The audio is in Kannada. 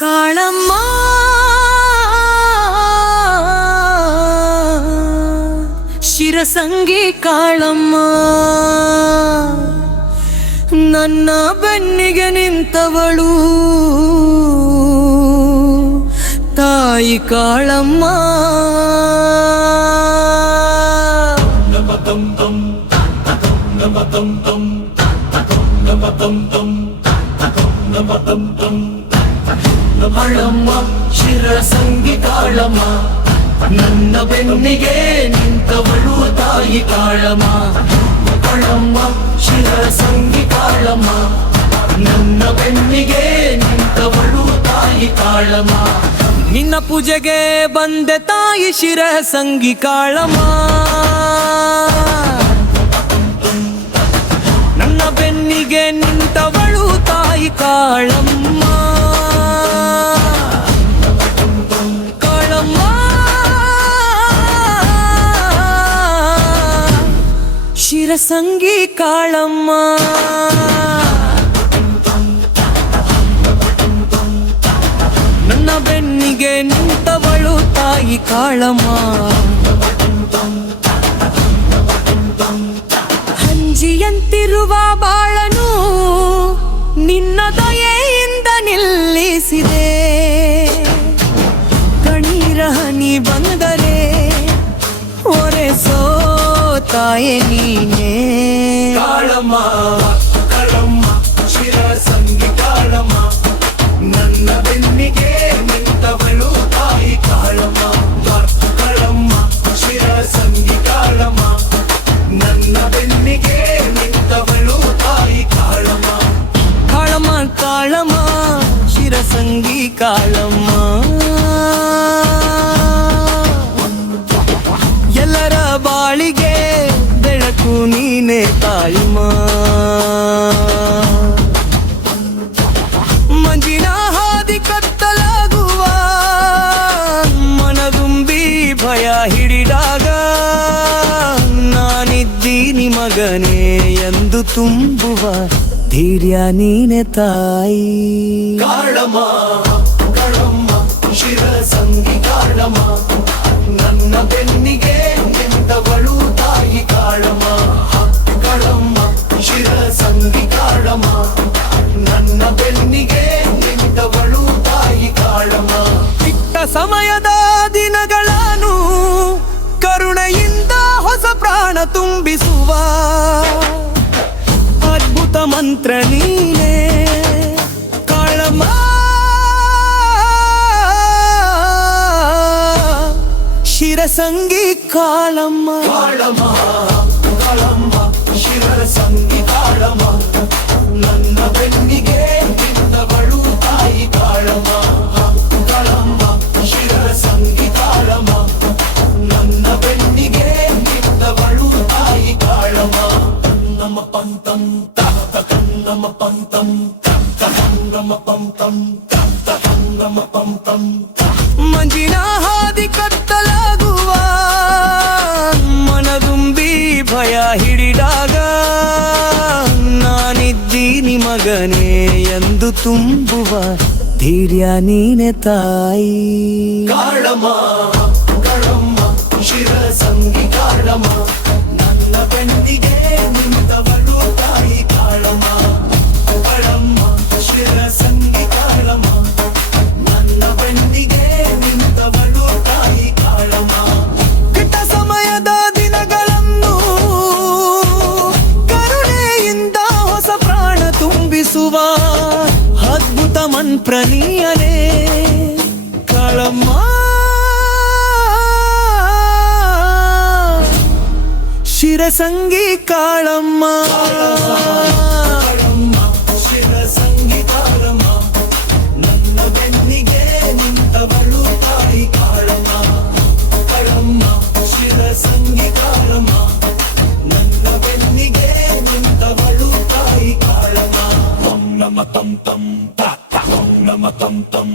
ಕಾಳಮ್ಮ ಶಿರಸಂಗಿ ಕಾಳಮ್ಮ ನನ್ನ ಬೆನ್ನಿಗೆ ನಿಂತವಳು ತಾಯಿ ಕಾಳಮ್ಮ ಕಾಳಮ್ಮ ಶಿರಸಂಗಿ ಕಾಳಮ್ಮ ನನ್ನ ಬೆನ್ನಿಗೆ ನಿಂತವಳು ತಾಯಿ ಕಾಳಮ್ಮ. ಕಾಳಮ್ಮ ಶಿರಸಂಗಿ ಕಾಳಮ್ಮ ನನ್ನ ಬೆನ್ನಿಗೆ ನಿಂತವಳು ತಾಯಿ ಕಾಳಮ್ಮ. ನಿನ್ನ ಪೂಜೆಗೆ ಬಂದೆ ತಾಯಿ ಶಿರಸಂಗಿ ಕಾಳಮ್ಮ. ನನ್ನ ಬೆನ್ನಿಗೆ ನಿಂತವಳು ತಾಯಿ ಕಾಳಮ್ಮ. ಕಾಳಮ್ಮ ಶಿರಸಂಗಿ ಕಾಳಮ್ಮ. ನನ್ನ ಬೆನ್ನಿಗೆ ನಿಂತವಳು ತಾಯಿ ಕಾಳಮ್ಮ. ಹಂಜಿಯಂತಿರುವ ಬಾಳನು ನಿನ್ನ ದಯೆಯಿಂದ ನಿಲ್ಲಿಸಿದೆ. ಕಣ್ಣೀರ ಹನಿ ಬಂದರೆ ಒರೆಸೋ ತಾಯೆ ನೀನೇ. ಕಾಳಮ್ಮ ಕಾಳಮ್ಮ ಶಿರಸಂಗಿ ಕಾಳಮ್ಮ ನನ್ನ ಬೆನ್ನಿಗೆ ನಿಂತವಳು ತಾಯಿ ಕಾಳಮ್ಮ. ಕಾಳಮ್ಮ ಶಿರಸಂಗಿ ಕಾಳಮ್ಮ ನನ್ನ ಬೆನ್ನಿಗೆ ನಿಂತವಳು ತಾಯಿ ಕಾಳಮ್ಮ. ಕಾಳಮ್ಮ ಕಾಳಮ್ಮ ಶಿರಸಂಗಿ ಕಾಳಮ್ಮ. ಎಲ್ಲರ ಬಾಳಿಗೆ ಬೆಳಕು ನೀನೆ ತಾಯಮ್ಮ. ಮಂಜಿನ ಹಾದಿ ಕತ್ತಲಾಗುವ ಮನದುಂಬಿ ಭಯ ಹಿಡಿದಾಗ ನಾನಿದ್ದೀನಿ ಮಗನೇ ಎಂದು ತುಂಬುವ ಧೈರ್ಯ ನೀನೆ ತಾಯಿ. ಕಾಳಮ್ಮ ಕಾಳಮ್ಮ ಶಿರಸಂಗಿ ಕಾಳಮ್ಮ ನನ್ನ ಬೆನ್ನಿಗೆ ನಿಂತವಳು ತಾಯಿ ಕಾಳಮ್ಮ. ಕಾಳಮ್ಮ ಶಿರಸಂಗಿ ಕಾಳಮ್ಮ ನನ್ನ ಬೆನ್ನಿಗೆ ನಿಂತವಳು ತಾಯಿ ಕಾಳಮ್ಮ. ಇಟ್ಟ ಸಮಯದ ದಿನಗಳನ್ನು ಕರುಣೆಯಿಂದ ಹೊಸ ಪ್ರಾಣ ತುಂಬಿಸುವ ಅದ್ಭುತ ಮಂತ್ರ ನೀನೇ ಕಾಳಮ್ಮ. ಶಿರಸಂಗಿ ಕಾಳಮ್ಮ. ಕಾಳಮ್ಮ ಕಾಳಮ್ಮ ಶಿರಸಂಗಿ ಕಾಳಮ್ಮ ನನ್ನ ಬೆನ್ನಿಗೆ ನಿಂತವಳು ತಾಯಿ ಕಾಳಮ್ಮ. ಕಾಳಮ್ಮ ಶಿರಸಂಗಿ ಕಾಳಮ್ಮ ನನ್ನ ಬೆನ್ನಿಗೆ ನಿಂತವಳು ತಾಯಿ ಕಾಳಮ್ಮ. ನಮ್ಮ ಪಂತಂ ನಮ್ಮ ಪಂತಂ ನಮ್ಮ ಪಂತಂ ನಮ್ಮ ಪಂತಂ. ಮಂಜಿನ ಹಾದಿ ಕತ್ತಲಾಗುವ ಮನದುಂಬಿ ಭಯ ಹಿಡಿದಾಗ ನಾನಿದ್ದೀನಿ ಮಗನೇ ಎಂದು ತುಂಬುವ ಧೈರ್ಯ ನೀನೆ ತಾಯಿ. ಕಾಳಮ್ಮ ಕಾಳಮ್ಮ ಶಿರಸಂಗಿ ಕಾಳಮ್ಮ ನನ್ನ ಬೆನ್ನಿಗೆ ನಿಂತವಳು ತಾಯಿ ಕಾಳಮ್ಮ. ಕಾಳಮ್ಮ ಶಿರಸಂಗಿ ಕಾಳಮ್ಮ ನನ್ನ ಬೆನ್ನಿಗೆ ನಿಂತವಳು ತಾಯಿ ಕಾಳಮ್ಮ. ಕೆಟ್ಟ ಸಮಯದ ದಿನಗಳನ್ನು ಕರುಣೆಯಿಂದ ಹೊಸ ಪ್ರಾಣ ತುಂಬಿಸುವ ಅದ್ಭುತ ಮಂತ್ರ ನೀಯನೇ ಕಾಳಮ್ಮ. ಶಿರಸಂಗಿ ಕಾಳಮ್ಮ. ಕಾಳಮ್ಮ ಶಿರಸಂಗಿ ಕಾಳಮ್ಮ ನನ್ನ ಬೆನ್ನಿಗೆ ನಿಂತವಳು ತಾಯಿ ಕಾಳಮ್ಮ. ಕಾಳಮ್ಮ ಶಿರಸಂಗಿ ಕಾಳಮ್ಮ ನನ್ನ ಬೆನ್ನಿಗೆ ನಿಂತವಳು ತಾಯಿ ಕಾಳಮ್ಮ. ನಮ್ಮ ತಂ ತಂ ನಮ್ಮ ತಂ ತಂ